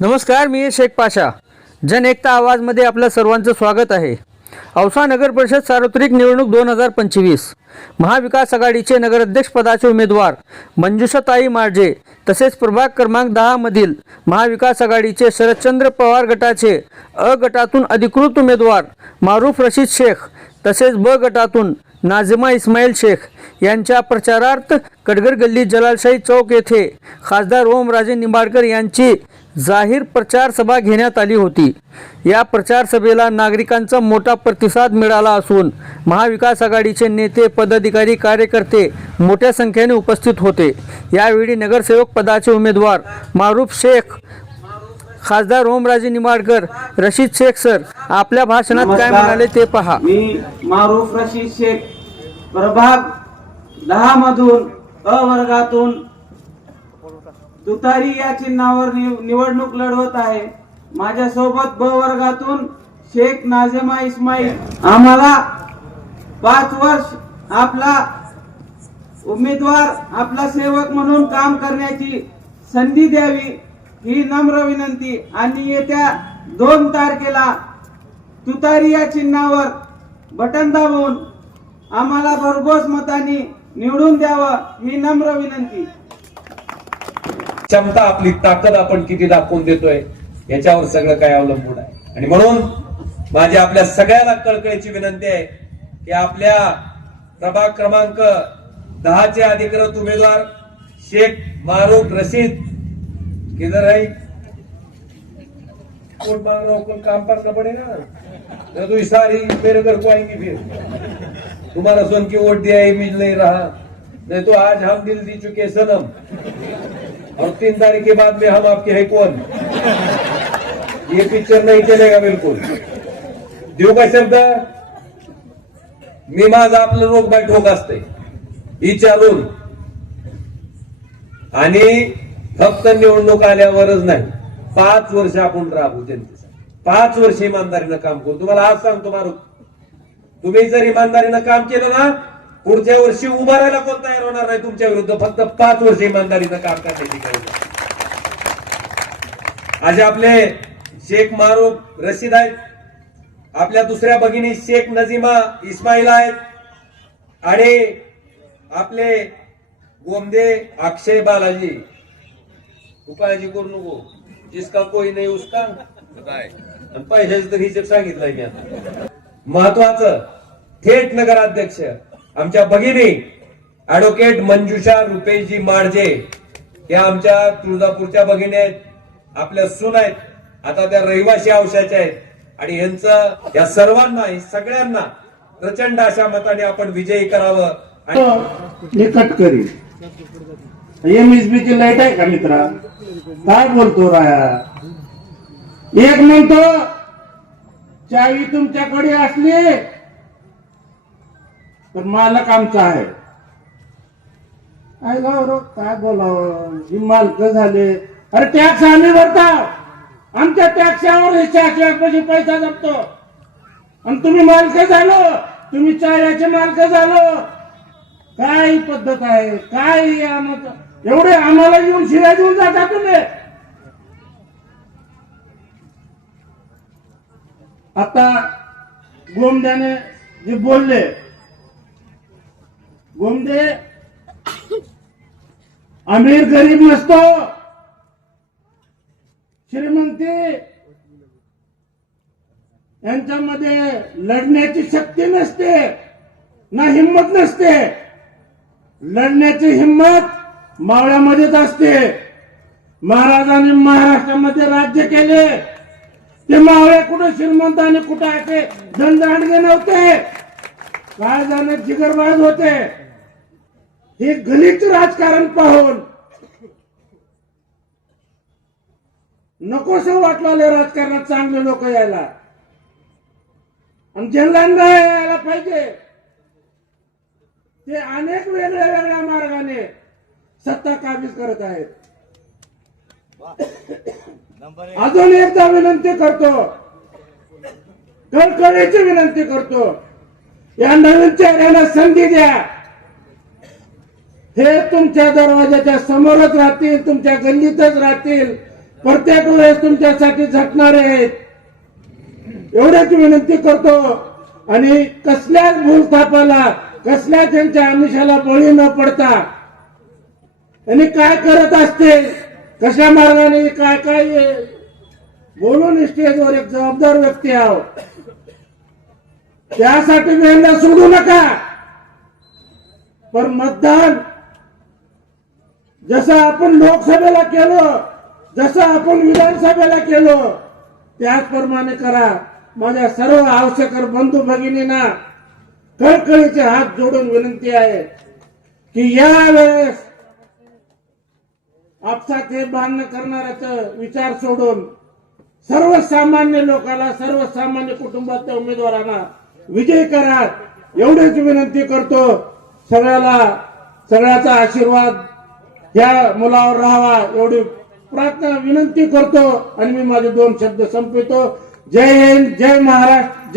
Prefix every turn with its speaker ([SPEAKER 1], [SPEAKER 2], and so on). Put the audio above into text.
[SPEAKER 1] नमस्कार मी शेख पाशा. जन एकता आवाजमध्ये आपलं सर्वांचं स्वागत आहे. औसा नगर परिषद सार्वत्रिक निवडणूक दोन हजार पंचवीस. महाविकास आघाडीचे नगराध्यक्षपदाचे उमेदवार मंजुषाताई मार्जे तसेच प्रभाग क्रमांक दहामधील महाविकास आघाडीचे शरदचंद्र पवार गटाचे अ गटातून अधिकृत उमेदवार मारूफ रशीद शेख तसेच ब गटातून नाझिमा इस्माईल शेख यांच्या प्रचारार्थ कडगर गल्ली जलालशाही चौक येथे खासदार ओमराजे निंबाळकर यांची जाहीर प्रचार सभा घेण्यात आली होती. या प्रचार सभेला नागरिकांचा मोठा प्रतिसाद मिळाला असून महाविकास आघाडीचे नेते पदाधिकारी कार्यकर्ते मोठ्या संख्येने उपस्थित होते. यावेळी नगरसेवक पदाचे उमेदवार मारूफ शेख खासदार ओमराजे निंबाळकर रशीद शेख सर आपल्या भाषणात काय. म्हणाले ते पहा.
[SPEAKER 2] मी मारूफ रशीद शेख प्रभाग दहा मधून अ वर्गातून तुतारी या चिन्हावर निव- निवडणूक लढवत आहे. माझ्या सोबत ब वर्गातून शेख नाझेमा इस्माईल. आम्हाला पाच वर्ष आपला उमेदवार आपला सेवक म्हणून काम करण्याची संधी द्यावी ही नम्र विनंती. आणि येत्या दोन तारखेला तुतारी या चिन्हावर बटन दाबून आम्हाला भरघोस मताने निवडून द्यावं ही नम्र विनंती.
[SPEAKER 3] क्षमता आपली ताकद आपण किती दाखवून देतोय याच्यावर सगळं काय अवलंबून आहे. आणि म्हणून माझी आपल्या सगळ्याला कळकळीची विनंती आहे की आपल्या प्रभाग क्रमांक दहाचे अधिकृत उमेदवार शेख मारूफ रशीद. किधर आहे कोर्ट मांग रहा हो? कल काम करना पड़ेगा? ना तो सारी मेरे घर को आएंगी फिर। तुम्हारा सुन के वोट दिया इमेज मिल नहीं रहा। नहीं तो आज हम दिल दी चुके सनम। और तीन तारीख के बाद में हम आपके है कौन? ये पिक्चर नहीं चलेगा बिल्कुल। देऊ का शब्द मी माझं आपलं रोग बाय ठोक असते विचारून आणि फक्त निवडणूक आल्यावरच नाही पाच वर्ष आपण राबू जनतेसाठी पाच वर्ष इमानदारीनं काम करू. तुम्हाला आज सांगतो मारू तुम्ही जर इमानदारीनं काम केलं ना पुढच्या वर्षी उभारायला कोण तयार होणार नाही तुमच्या विरुद्ध? फक्त पाच वर्ष इमानदारीनं काम करण्याची गरज. आज आपले शेख मारूफ रशीद आहेत. आपल्या दुसऱ्या भगिनी शेख नजीमा इस्माईल आहेत. आणि आपले गोमदे अक्षय बालाजी. काळजी करू नको. जिसका कोई नाही उसका. पैशाचं तर हिशेब सांगितलाय मी आता. महत्वाचं थेट नगराध्यक्ष. आमच्या भगिनी ऍडव्होकेट मंजुषा रुपेशजी माडजे या आमच्या तुळजापूरच्या भगिनी आहेत. आपल्या सून आहेत. आता त्या रहिवासी अंशाच्या आहेत. आणि यांचं या सर्वांना सगळ्यांना प्रचंड अशा मताने आपण विजयी करावं. आणि
[SPEAKER 4] कट करी एमएसबीची लाइट आहे का मित्रा? काय बोलतो राया? एक म्हणतो चावी तुमच्याकडे असली. तर मालक आमचा आहे. काय गाव काय बोलावं? ही मालक झाले. अरे टॅक्स आम्ही भरता. आमच्या टॅक्सावर पैसे पैसा जपतो. आणि तुम्ही मालक झालो. तुम्ही चाव्याचे मालक झालो. काय पद्धत आहे? काय एवढे आम्हाला येऊन शिव्या देऊन जाता तुम्ही. आता गोमद्याने जे बोलले गोमदे अमीर गरीब नसतो. श्रीमंती. यांच्यामध्ये लढण्याची शक्ती नसते ना हिंमत नसते. लढण्याची हिंमत मावळ्यामध्येच असते. महाराजांनी महाराष्ट्रामध्ये राज्य केले. ते मावळे कुठं श्रीमंत आणि कुठं असे दंडदांडगे नव्हते. काय जिगरबाज होते. हे गलित राजकारण पाहून नकोस वाटलं राजकारणात चांगले लोक यायला. आणि ज्यांना यायला पाहिजे. ते अनेक वेगळ्या वेगळ्या मार्गाने सत्ता काबीज करत आहेत. अजून एकदा विनंती करतो. कळकळीची विनंती करतो. या नवीन चेहऱ्याला संधी द्या. हे तुमच्या दरवाजाच्या समोरच राहतील तुमच्या गल्लीतच राहतील. प्रत्येक वेळेस तुमच्यासाठी झटणारे आहेत. एवढ्याच विनंती करतो. आणि कसल्याच भूलथापाला कसल्या त्यांच्या आमिषाला बळी न पडता आणि काय करत असते कशा मार्गाने काय काय बोलून स्टेजवर एक जबाबदार व्यक्ती आहो. त्यासाठी वेळेला सोडू नका. पण मतदान जसं आपण लोकसभेला केलो जसं आपण विधानसभेला केलो त्याचप्रमाणे करा. माझ्या सर्व आवश्यक बंधू भगिनींना कळकळीचे हात जोडून विनंती आहे की यावेळेस आपसात हे बांधणं करणाऱ्याचा विचार सोडून सर्वसामान्य लोकांना सर्वसामान्य कुटुंबातल्या उमेदवारांना विजय करा. एवढीच विनंती करतो. सगळ्याला सगळ्याचा आशीर्वाद या मुलावर राहावा एवढी प्रार्थना विनंती करतो. आणि मी माझे दोन शब्द संपवितो. जय हिंद जय महाराष्ट्र